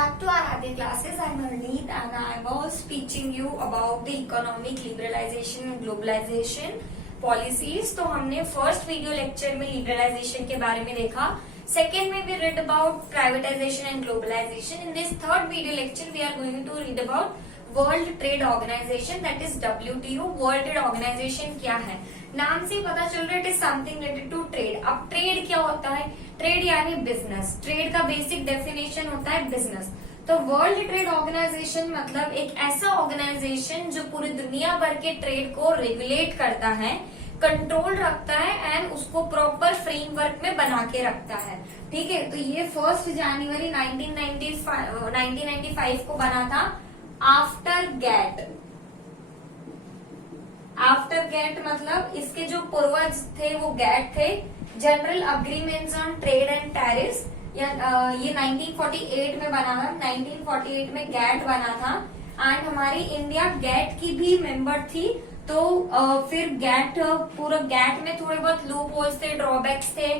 back to our other classes. I'm Harneet and I was teaching you about the economic liberalization and globalization policies. तो हमने first video lecture में liberalisation के बारे में देखा. Second में we read about privatization and globalization. In this third video lecture we are going to read about World Trade Organization that is WTO. World Trade Organization क्या है? नाम से पता चल रहा है it is something related to trade. अब trade क्या होता है? ट्रेड यानी बिजनेस. ट्रेड का बेसिक डेफिनेशन होता है बिजनेस. तो वर्ल्ड ट्रेड ऑर्गेनाइजेशन मतलब एक ऐसा ऑर्गेनाइजेशन जो पूरी दुनिया भर के ट्रेड को रेगुलेट करता है, कंट्रोल रखता है एंड उसको प्रॉपर फ्रेमवर्क में बना के रखता है. ठीक है, तो ये 1 जनवरी 1995 को बना था आफ्टर गैट. आफ्टर गैट मतलब इसके जो पूर्वज थे वो गैट थे, general agreements on trade and tariffs. ये 1948 में बना था. 1948 में गैट बना था एंड हमारी इंडिया गैट की भी मेंबर थी. तो फिर गैट पूरा गैट में थोड़े बहुत लूप होल्स थे, ड्रॉबैक्स थे,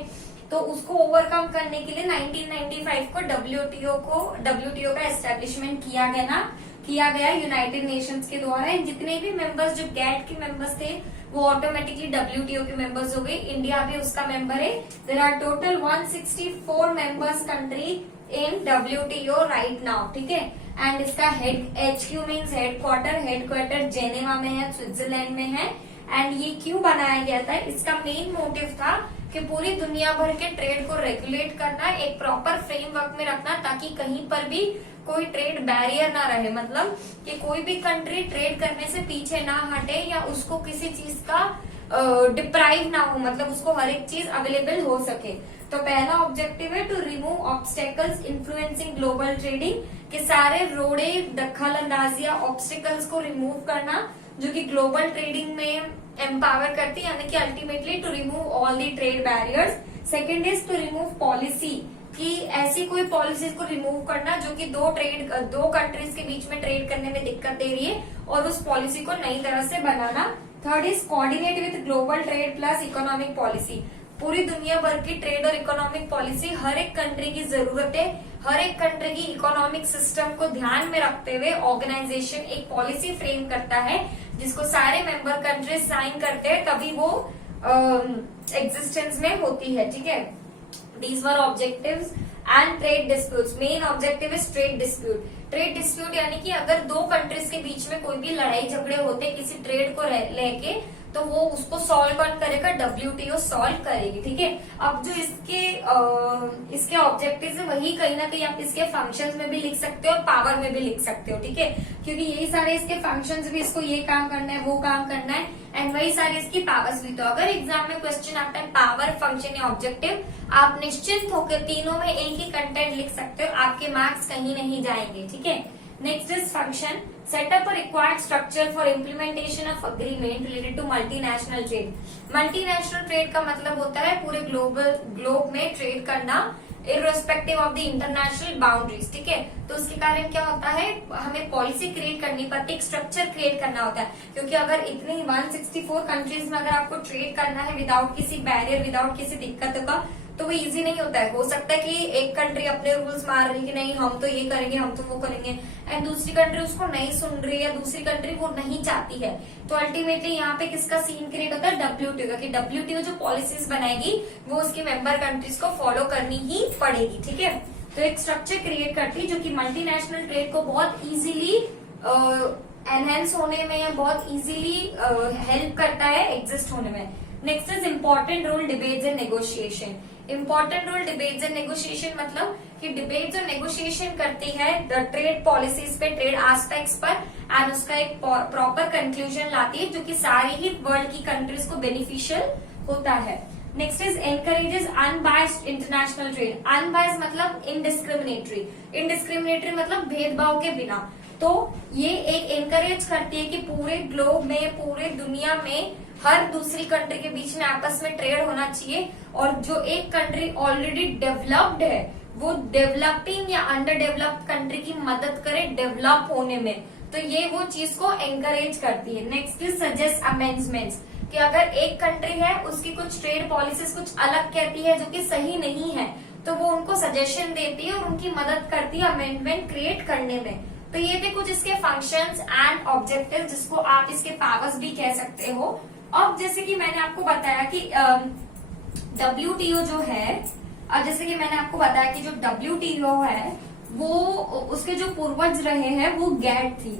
तो उसको ओवरकम करने के लिए 1995 को WTO का एस्टेब्लिशमेंट किया गया यूनाइटेड नेशंस के द्वारा. जितने भी मेंबर्स जो गैट के मेंबर्स थे वो ऑटोमेटिकली WTO के मेंबर्स हो गए. इंडिया भी उसका मेंबर है. There are total 164 members country in WTO right now. ठीक है, एंड इसका HQ मीन्स हेडक्वार्टर जेनेवा में है, स्विट्जरलैंड में है. एंड ये क्यों बनाया गया था? इसका मेन मोटिव था कि पूरी दुनिया भर के ट्रेड को रेगुलेट करना, एक प्रॉपर फ्रेमवर्क में रखना ताकि कहीं पर भी कोई ट्रेड बैरियर ना रहे. मतलब कि कोई भी कंट्री ट्रेड करने से पीछे ना हटे या उसको किसी चीज का डिप्राइव ना हो, मतलब उसको हर एक चीज अवेलेबल हो सके. तो पहला ऑब्जेक्टिव है to remove obstacles influencing global trading, कि सारे रोड़े, दखल अंदाजियां, ऑब्स्टेकल्स को रिमूव करना जो कि ग्लोबल ट्रेडिंग में एम्पावर करती है, यानी कि ultimately to remove all the trade barriers. Second is to remove policy, कि ऐसी कोई पॉलिसीज को रिमूव करना जो कि दो कंट्रीज के बीच में ट्रेड करने में दिक्कत दे रही है और उस पॉलिसी को नई तरह से बनाना. Third is coordinate with global trade plus economic policy. पूरी दुनिया भर की ट्रेड और इकोनॉमिक पॉलिसी हर एक कंट्री की जरूरत है. हर एक कंट्री की इकोनॉमिक सिस्टम को ध्यान में रखते हुए ऑर्गेनाइजेशन एक पॉलिसी फ्रेम करता है जिसको सारे मेंबर कंट्रीज साइन करते हैं, तभी वो एग्जिस्टेंस में होती है. ठीक है, These were objectives and trade disputes. Main objective is trade dispute. Trade dispute यानी कि अगर दो कंट्रीज के बीच में कोई भी लड़ाई झगड़े होते किसी ट्रेड को लेके, तो वो उसको सॉल्व कौन करेगा? WTO सॉल्व करेगी. ठीक है, अब जो इसके ऑब्जेक्टिव्स है वही कहीं ना कहीं आप इसके फंक्शंस में भी लिख सकते हो और पावर में भी लिख सकते हो. ठीक है, क्योंकि यही सारे इसके फंक्शंस भी, इसको ये काम करना है, वो काम करना है, एंड वही सारे इसकी पावर्स भी. तो अगर एग्जाम में क्वेश्चन आता है पावर, फंक्शन या ऑब्जेक्टिव, आप निश्चिंत होकर तीनों में एक ही कंटेंट लिख सकते हो, आपके मार्क्स कहीं नहीं जाएंगे. ठीक है, next is function. Setup a required structure for implementation of agreement related to multinational trade. Multinational trade का मतलब होता है पूरे ग्लोब में ट्रेड करना irrespective of the international boundaries. ठीक है, तो उसके कारण क्या होता है, हमें पॉलिसी क्रिएट करनी पड़ती है, एक स्ट्रक्चर क्रिएट करना होता है. क्योंकि अगर इतनी 164 कंट्रीज में अगर आपको ट्रेड करना है विदाउट किसी बैरियर, विदाउट किसी दिक्कत का, तो वो इजी नहीं होता है. हो सकता है कि एक कंट्री अपने रूल्स मार रही है कि नहीं हम तो ये करेंगे, हम तो वो करेंगे, एंड दूसरी कंट्री उसको नहीं सुन रही है, दूसरी कंट्री वो नहीं चाहती है. तो अल्टीमेटली यहाँ पे किसका सीन क्रिएट होता है? WTO का, कि WTO जो पॉलिसीज बनाएगी वो उसकी मेंबर कंट्रीज को फॉलो करनी ही पड़ेगी. ठीक है, तो एक स्ट्रक्चर क्रिएट करती है जो कि मल्टीनेशनल ट्रेड को बहुत इजीली एनहेंस होने में या बहुत इजीली हेल्प करता है एग्जिस्ट होने में. Next is important role debates and negotiation. Important role debates and negotiation मतलब कि डिबेट्स और नेगोशिएशन करती है ट्रेड पॉलिसीज पे, ट्रेड एस्पेक्ट्स पर, एंड उसका एक प्रॉपर कंक्लूजन लाती है जो कि सारी ही वर्ल्ड की कंट्रीज को बेनिफिशियल होता है. Next is encourages unbiased international trade. Unbiased मतलब इनडिस्क्रिमिनेटरी. इनडिस्क्रिमिनेटरी मतलब भेदभाव के बिना. तो ये एक एनकरेज करती है कि पूरे ग्लोब में, पूरे दुनिया में हर दूसरी कंट्री के बीच में आपस में ट्रेड होना चाहिए, और जो एक कंट्री ऑलरेडी डेवलप्ड है वो डेवलपिंग या अंडर डेवलप्ड कंट्री की मदद करे डेवलप होने में. तो ये वो चीज को एनकरेज करती है. नेक्स्ट इज सजेस्ट अमेंडमेंट्स, कि अगर एक कंट्री है उसकी कुछ ट्रेड पॉलिसीज कुछ अलग कहती है जो कि सही नहीं है, तो वो उनको सजेशन देती है और उनकी मदद करती है अमेंडमेंट क्रिएट करने में। तो ये थे कुछ इसके फंक्शंस एंड ऑब्जेक्टिव्स, जिसको आप इसके पावर्स भी कह सकते हो। अब जैसे कि मैंने आपको बताया कि WTO जो है, अब जैसे कि मैंने आपको बताया कि जो WTO है वो उसके जो पूर्वज रहे हैं वो गैट थी।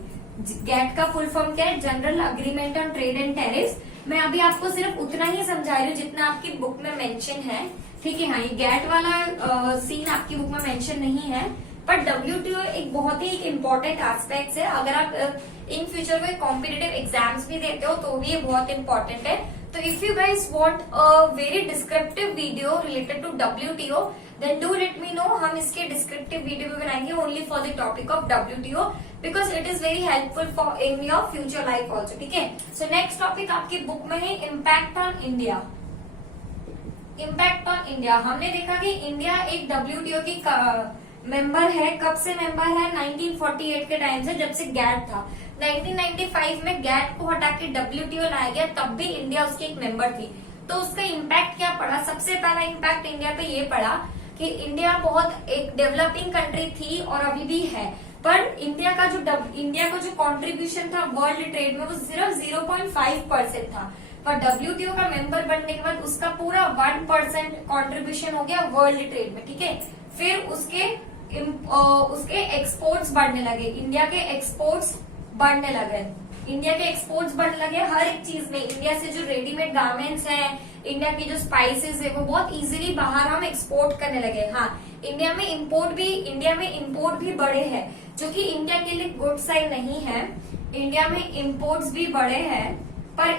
गैट का फुल फॉर्म क्या है? General agreement on trade and tariff. मैं अभी आपको सिर्फ उतना ही समझा रही हूँ जितना आपकी बुक में मेंशन है, ठीक है। हाँ, ये गैट वाला सीन आपकी बुक में मेंशन नहीं है, पर WTO एक बहुत ही इम्पोर्टेंट एस्पेक्ट है। अगर आप इन फ्यूचर में कॉम्पिटिटिव एग्जाम्स भी देते हो तो भी ये बहुत इंपॉर्टेंट है। तो if you guys want a very descriptive video related to WTO, then do let me know. हम इसके डिस्क्रिप्टिव वीडियो भी बनाएंगे only for the topic of WTO, because it is very helpful for in your future life also, ठीक है। So next topic आपकी book में है impact on India. Impact on India, हमने देखा कि इंडिया एक WTO की मेंबर है। कब से मेंबर है? 1948 के टाइम से, जब से गैट था। 1995 में गैट को हटा के WTO लाया गया, तब भी इंडिया उसकी एक मेंबर थी। तो उसका इम्पैक्ट क्या पड़ा? सबसे पहला इम्पैक्ट इंडिया पे ये पड़ा कि इंडिया बहुत एक डेवलपिंग कंट्री थी और अभी भी है, पर इंडिया का जो कंट्रीब्यूशन था वर्ल्ड ट्रेड में वो सिर्फ 0.5% था। पर WTO का मेंबर बनने के बाद उसका पूरा 1% कंट्रीब्यूशन हो गया वर्ल्ड ट्रेड में, ठीक है। फिर उसके एक्सपोर्ट्स बढ़ने लगे, इंडिया के एक्सपोर्ट्स बढ़ने लगे हर एक चीज में। इंडिया से जो रेडीमेड गारमेंट्स हैं, इंडिया की जो स्पाइसेस है वो बहुत इजीली बाहर हम एक्सपोर्ट करने लगे। हाँ, इंडिया में इंपोर्ट भी बढ़े हैं, जो कि इंडिया के लिए गुड साइन नहीं है। इंडिया में इंपोर्ट्स भी बढ़े हैं, पर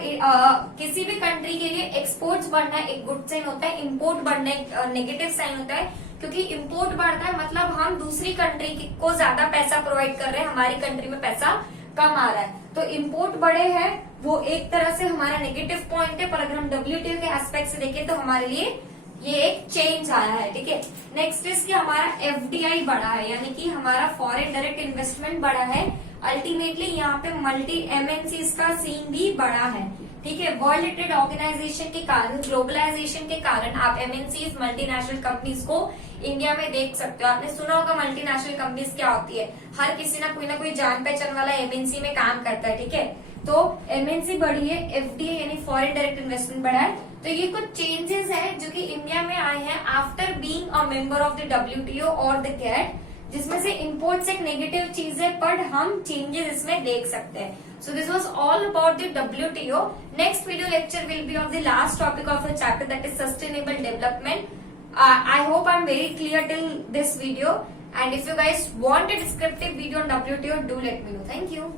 किसी भी कंट्री के लिए एक्सपोर्ट्स बढ़ना एक गुड साइन होता है, इंपोर्ट बढ़ना एक नेगेटिव साइन होता है। क्योंकि इंपोर्ट बढ़ता है मतलब हम दूसरी कंट्री को ज्यादा पैसा प्रोवाइड कर रहे हैं, हमारी कंट्री में पैसा कम आ रहा है। तो इंपोर्ट बढ़े हैं वो एक तरह से हमारा नेगेटिव पॉइंट है, पर अगर हम WTO के एस्पेक्ट से देखें तो हमारे लिए ये एक चेंज आया है, ठीक है। नेक्स्ट इज कि हमारा FDI बढ़ा है, यानी कि हमारा फॉरेन डायरेक्ट इन्वेस्टमेंट बढ़ा है। अल्टीमेटली यहाँ पे मल्टी MNCs का सीन भी बढ़ा है, ठीक है। वर्ल्ड ट्रेड ऑर्गेनाइजेशन के कारण, ग्लोबलाइजेशन के कारण आप MNCs मल्टीनेशनल कंपनीज को इंडिया में देख सकते हो। आपने सुना होगा मल्टीनेशनल कंपनीज क्या होती है, हर किसी ना कोई जान पहचान वाला MNC में काम करता है, ठीक है। तो MNC बढ़ी है, FDI यानी फॉरेन डायरेक्ट इन्वेस्टमेंट बढ़ा है। तो ये कुछ चेंजेस है जो कि इंडिया में आए हैं after being a member of the WTO और द गैट, जिसमें से इंपोर्ट्स एक नेगेटिव चीज है, पर हम चेंजेस इसमें देख सकते हैं। So this was all about the WTO. Next video lecture will be of the last topic of the chapter, that is sustainable development. I hope I'm very clear till this video. And if you guys want a descriptive video on WTO, do let me know. Thank you.